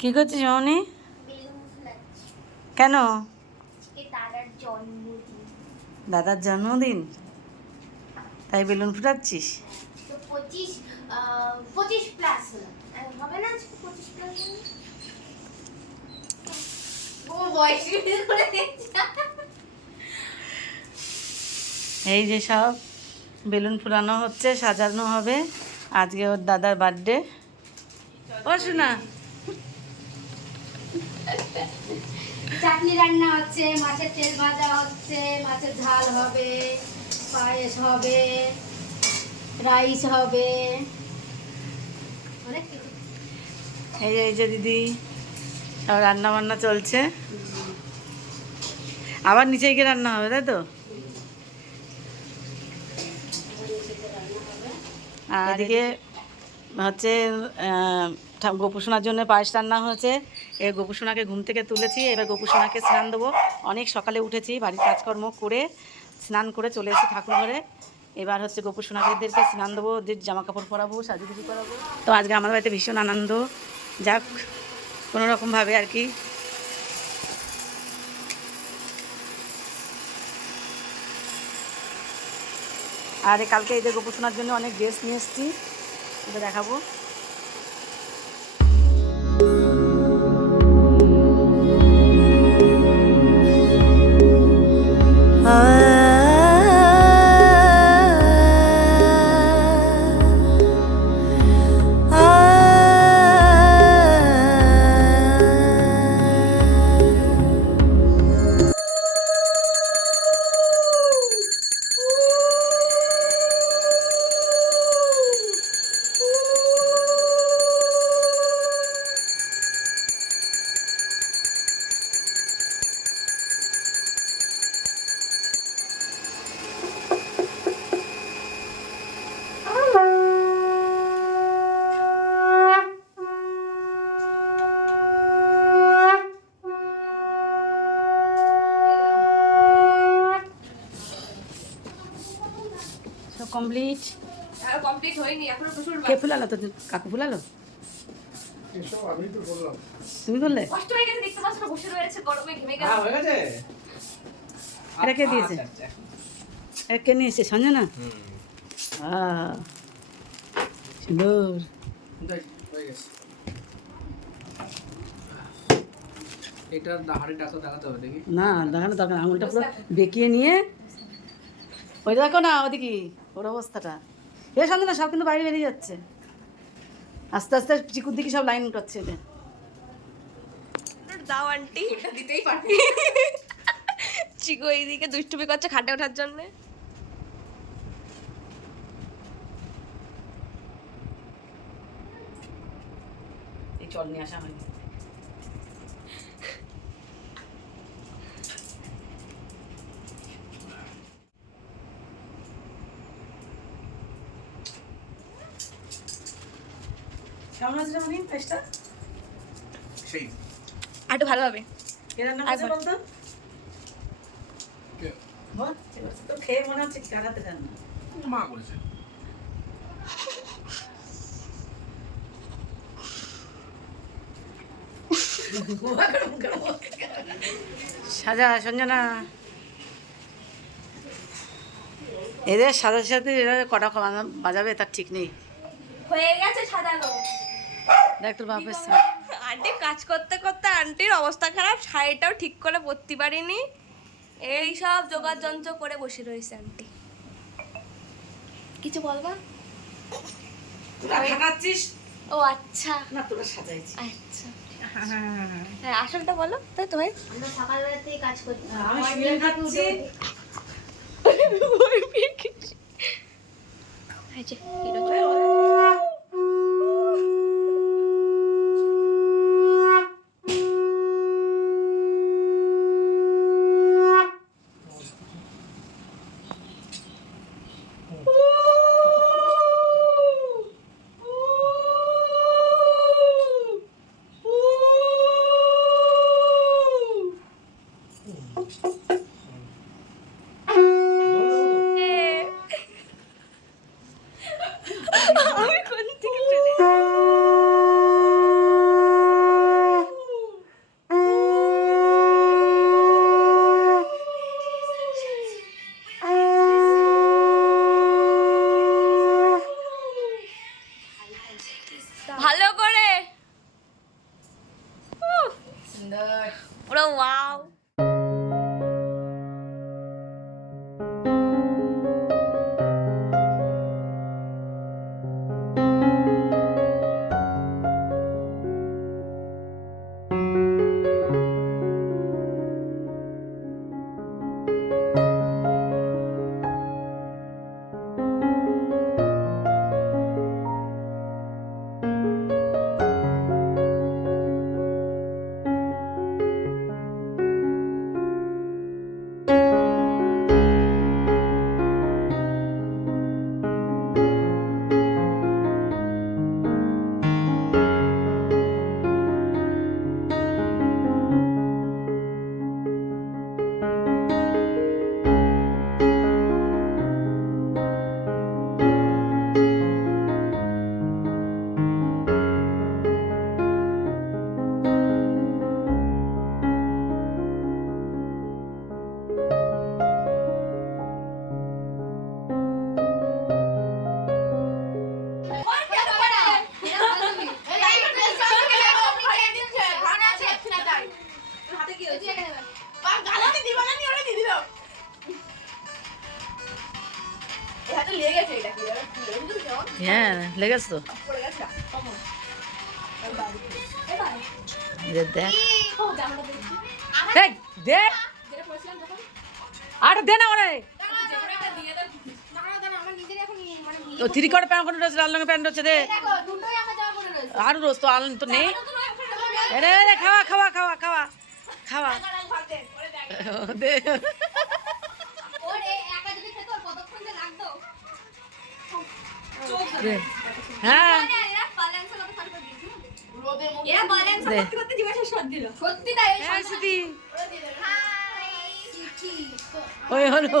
কি করছিস মামনি? কেন? দাদার জন্মদিন তাই বেলুন ফুটাচ্ছিস? তো 25 প্লাস হবে না? 25 প্লাস ও বয়স করে দেখছি। এই যে সব বেলুন ফুলানো হচ্ছে, সাজানো হবে। আজকে ওর দাদার বার্থডে। ও শোনা, চাটনি রান্না হচ্ছে, মাছের তেল ভাজা হচ্ছে, মাছের ঝাল হবে, পায়েস হবে, রাইস হবে, অনেক কিছু। এই যে দিদি সব রান্না বান্না চলছে। আবার নিচে গিয়ে রান্না হবে, তাই তো? আর এদিকে হচ্ছে গোপুসোনার জন্য পায়েস রান্না হয়েছে। এই গোপুসোনাকে ঘুম থেকে তুলেছি, এবার গোপুসোনাকে স্নান দেবো। অনেক সকালে উঠেছি, বাড়ির কাজকর্ম করে স্নান করে চলে এসেছি ঠাকুর ঘরে। এবার হচ্ছে গোপুসোনাদেরকে স্নান দেবো, ওদের জামা কাপড় পরাবো, সাজুগুজু করাবো। তো আজকে আমার বাড়িতে ভীষণ আনন্দ, যাক কোনোরকমভাবে আর কি। আর কালকে এই যে গোপুসোনার জন্য অনেক ড্রেস নিয়ে এসেছি, এটা দেখাবো। কমপ্লিট আর কমপ্লিট হয়নি এখনো প্রচুর কে ফুলালো? তো কাকু ফুলালো? তুমি করলে? কষ্ট হয়ে গেছে, দেখতে পাচ্ছ না বসে রয়েছে গরমে ঘেমে গেছে। হ্যাঁ হয়ে গেছে। এটা কে দিয়েছে? এটা কে নিয়েছে? সঞ্জনা? সুন্দর। এটা হাড়িটা তো দেখাতে হবে দেখি। না দেখানো দরকার, আঙুলটা পুরো বেঁকিয়ে নিয়ে ওই দেখো না ওদিকে ওর অবস্থাটা। এ সঞ্জনা সব কিন্তু বাইরে বেরিয়ে যাচ্ছে, আস্তে আস্তে চিকুর দিকে সব লাইন করছে। যে দাও আন্টি, দিতেই পারবে। চিকু এইদিকে দুষ্টুমি করছে খাটে ওঠার জন্য। এই চল নিয়ে আসা হয়নি। কেমন আছে মানে পেস্টটা? সেই আর একটু ভালো হবে। কে রান্না করছে বলতো? কে? বল, তো খেয়ে মনে হচ্ছে কি কারাতে রান্না। মা করেছে। সাজা সঞ্জনা, এদের সাজার সাথে এরা কটা বাজাবে তার ঠিক নেই। হয়ে গেছে সাজানো। দেখ তোর বাপ এসছে। আন্টি কাজ করতে করতে আন্টির অবস্থা খারাপ, শাড়িটাও ঠিক করে পরতে পারিনি। এই সব জোগাড় যন্ত্র করে বসে রয়েছে আন্টি। কিছু বলবা? তোরা খাটাচ্ছিস? ও আচ্ছা, না তোরা সাজাইছিস। আচ্ছা হ্যাঁ আসলটা বলো, তাই তো ভাই। আমরা সকালবেলা থেকে কাজ করছি। আমি শুয়ে খাচ্ছি। এই যে, হিরো। পুরো ওয়াও। হ্যাঁ লেগেছে তো দেখ দে আর দে না ওরে তো থ্রি কোয়ার্টার প্যান্ট করে রয়েছে লাল রঙের প্যান্ট হচ্ছে দে আর রোজ তো আলো তো নেই রে রে খাওয়া খাওয়া খাওয়া খাওয়া খাওয়া দে হ্যাঁ ওই হলো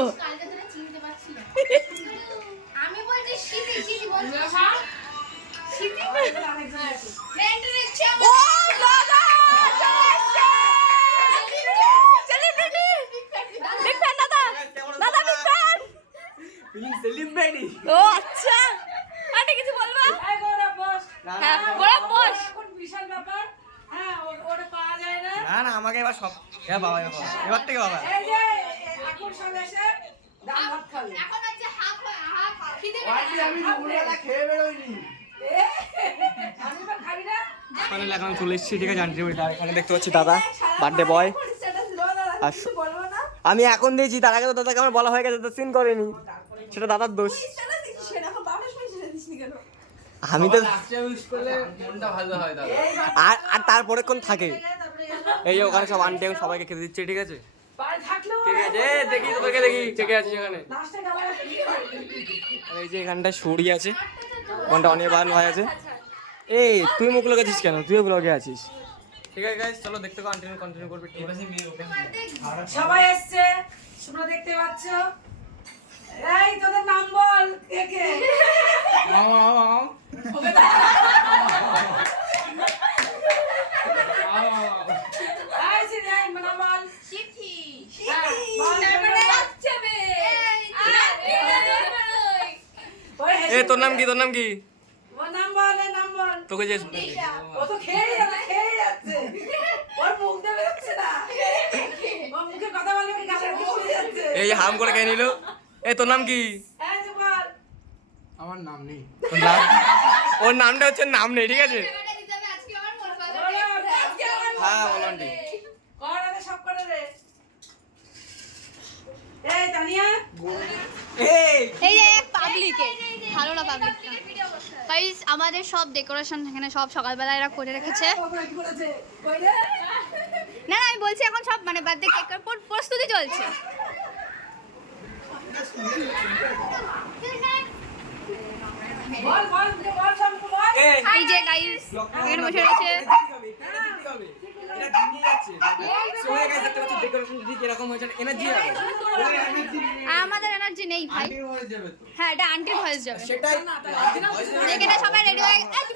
আমি বলছি শীতি শীতি বলছি শীতি ও আচ্ছা আন্টি কিছু বলবা? হ্যাঁ গোলাপ বস। বিশাল ব্যাপার হ্যাঁ ওটা পাওয়া যায় না না না আমাকে এবার সব বাবা এবার থেকে বাবা এই যে এখন সব এসে ডাল ভাত খাবে এখন হচ্ছে হাফ হাফ খিদে আমি দুপুরবেলা খেয়ে বেরোইনি আমি এবার খাবি না ফাইনালি এখন চলে এসেছি ঠিক আছে আন্টি বাড়িতে। আর এখানে দেখতে পাচ্ছি দাদা বার্থডে বয় আর আমি এখন দিয়েছি তার আগে তো দাদাকে আমার বলা হয়ে গেছে তো সিন করেনি সেটা দাদার দোষ আমি তো উইশ করলে মনটা ভালো হয় দাদা। আর আর তারপরে কোন থাকে এই যে ওখানে সব আন্টি এখন সবাইকে খেতে দিচ্ছে ঠিক আছে বাড়ি থাকলেও ঠিক আছে দেখি তোদেরকে দেখি কে আছে এখানে লাস্টে গালাগালি কি হয় আর এই যে এখানটা সরি আছে ওখানটা অনির্বাণ ভাই আছে এই তুই মুখ লাগাচ্ছিস কেন তুইও ব্লগে আছিস ঠিক আছে গাইস চলো দেখতে কন্টিনিউ করবি ঠিক আছে সবাই এসছে তোমরা দেখতে পাচ্ছ এই তোদের নাম বল কে কে এই সিনে এই নাম বল শিথি হ্যাঁ, বল, তারপরে বল। আচ্ছা বে ওই হেসে এই তোর নাম কি তোর নাম কি ওর নাম বল এই নাম বল তোকে যে ও তো খেয়ে যাচ্ছে ওর মুখ দিয়ে বেরোচ্ছে না ওর মুখে কথা বললে কি গালের পড়ে যাচ্ছে এই হাম করে খেয়ে নিল এই তোর নাম কি এই যে বল আমার নাম নেই। ওর নামটা হচ্ছে নাম নেই ঠিক আছে টাকাটা দিতে হবে আজকে আমার মন ভালো হ্যাঁ বলো আন্টি কর আরে সব করে রে এই তানিয়া এই এই যে পাবলিকে ভালো না পাবলিক গাইস আমাদের সব ডেকোরেশন এখানে সব সকালবেলা এরা করে রেখেছে কি করেছে কইলে না না আমি বলছি এখন সব মানে বার্থডে কেকের প্রস্তুতি চলছে বল বল বল সব বল এই যে গাইস এখানে বসে রয়েছে আমাদের এনার্জি নেই ভাই হ্যাঁ এটা আন্টির ভয়েস যাবে এখানে সবাই রেডি হয়ে গেছে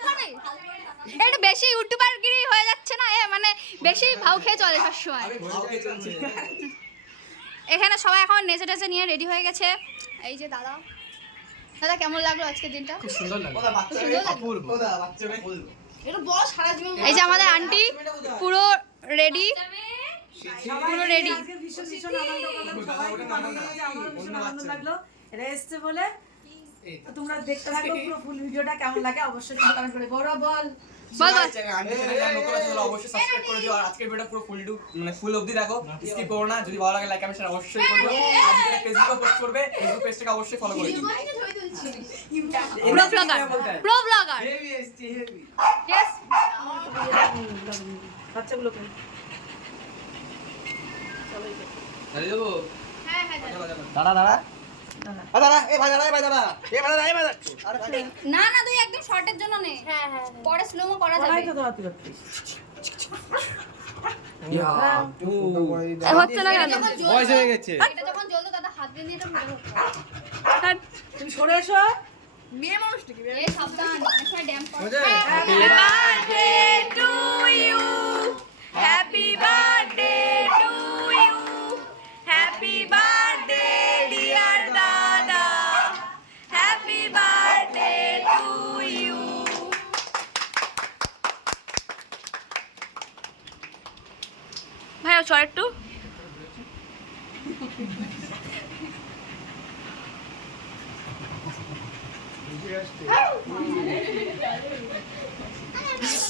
এটা বেশি ইউটিউবারগিরি হয়ে যাচ্ছে না মানে বেশি ভাও খেয়ে চলে সবসময় এখানে সবাই এখন নেচে টেচে নিয়ে রেডি হয়ে গেছে এই যে দাদা দাদা কেমন লাগলো আজকের দিনটা সুন্দর লাগে। এই যে আমাদের আন্টি পুরো রেডি পুরো রেডি। আজকে ভীষণ ভীষণ আনন্দ করলাম, সবাই খুব আনন্দ করছে, আমারও ভীষণ আনন্দ লাগলো এরা এসছে বলে। তো তোমরা দেখতে থাকো পুরো ফুল ভিডিওটা, কেমন লাগে অবশ্যই কিন্তু কমেন্ট করে। গৌরব বল। বল বল। আন্টি চ্যানেল নতুন আছে তাহলে অবশ্যই সাবস্ক্রাইব করে দিও, আর আজকের ভিডিওটা পুরো ফুল অবধি দেখো, স্কিপ করো না। যদি ভালো লাগে লাইক কমেন্ট শেয়ার অবশ্যই করবে। আর যেটা ফেসবুকে পোস্ট করবে, ফেসবুক পেজটাকে অবশ্যই ফলো করে দিও। Pro blogger, pro blogger. Yes. বাচ্চাগুলো কই? দাঁড়িয়ে দেবো হ্যাঁ হ্যাঁ দাঁড়া দাঁড়া দাঁড়া, এ ভাই দাঁড়া, এ ভাই দাঁড়া, এ ভাই দাঁড়া, এ ভাই দাঁড়া। না না, তুই একদম শর্টের জন্য নে। হ্যাঁ হ্যাঁ, পরে স্লোমো করা যাবে। পড়াই তো দৌড়াতে করছিস। হচ্ছে না কেন? বয়স হয়ে গেছে। এটা যখন জ্বলতো দাদা হাত দিয়ে এটা মেরে তুমি সরে এসো। এই সাবধান, অনেক সময় ড্যাম্প করে। Happy birthday to you, happy birthday to you, happy birthday dear dada, happy birthday to you. ভাইয়া সর একটু।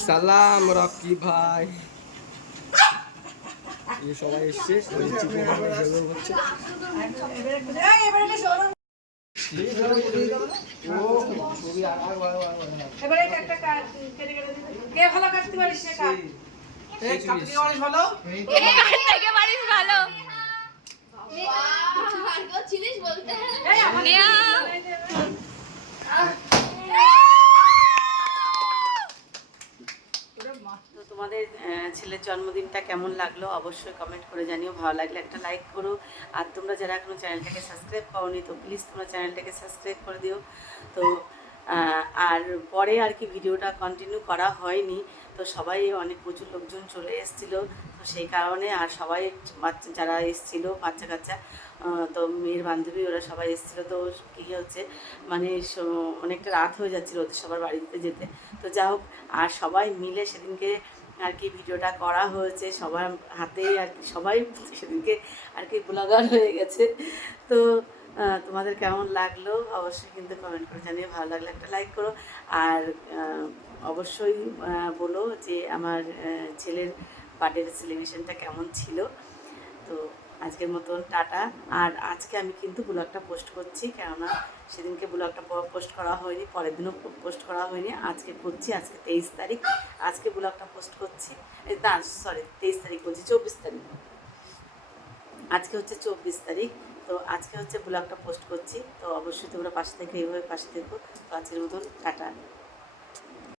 সালাম রকি ভাই, এই সবাই এসছে, হচ্ছে এবারে একটা কাট কেটে কেটে দিতে। কে ভালো কাটতে পারিস সে কাট। এই কাপড় দিয়ে অনেক ভালো। কার থেকে পারিস ভালো। আর কেউ ছিলিস বলতে? নেয়া। তো তোমাদের ছেলের জন্মদিনটা কেমন লাগলো অবশ্যই কমেন্ট করে জানিও। ভালো লাগলে একটা লাইক করো, আর তোমরা যারা এখনো চ্যানেলটাকে সাবস্ক্রাইব করোনি তো প্লিজ তোমরা চ্যানেলটাকে সাবস্ক্রাইব করে দিও। তো আর পরে আর কি ভিডিওটা কন্টিনিউ করা হয়নি, তো সবাই অনেক প্রচুর লোকজন চলে এসেছিলো, তো সেই কারণে আর সবাই বাচ্চা যারা এসেছিলো বাচ্চা কাচ্চা, তো মেয়ের বান্ধবী ওরা সবাই এসেছিলো, তো কী হচ্ছে মানে অনেকটা রাত হয়ে যাচ্ছিলো ওদের সবার বাড়িতে যেতে। তো যা হোক, আর সবাই মিলে সেদিনকে আর কি ভিডিওটা করা হয়েছে সবার হাতেই আর কি, সবাই সেদিনকে আর কি ব্লগার হয়ে গেছে। তো তোমাদের কেমন লাগলো অবশ্যই কিন্তু কমেন্ট করে জানিয়ে, ভালো লাগলে একটা লাইক করো, আর অবশ্যই বলো যে আমার ছেলের বার্থডে সেলিব্রেশনটা কেমন ছিল। তো আজকের মতন টাটা। আর আজকে আমি কিন্তু ব্লগটা পোস্ট করছি, কেননা সেদিনকে ব্লগটা পোস্ট করা হয়নি, পরের দিনও পোস্ট করা হয়নি, আজকে করছি। আজকে 23 তারিখ, আজকে ব্লগটা পোস্ট করছি। না সরি 23 তারিখ বলছি, 24 তারিখ। আজকে হচ্ছে 24 তারিখ, তো আজকে হচ্ছে ব্লগটা পোস্ট করছি। তো অবশ্যই তোমরা পাশে থেকে এইভাবে পাশে থেকো। তো আজকের মতন টাটা।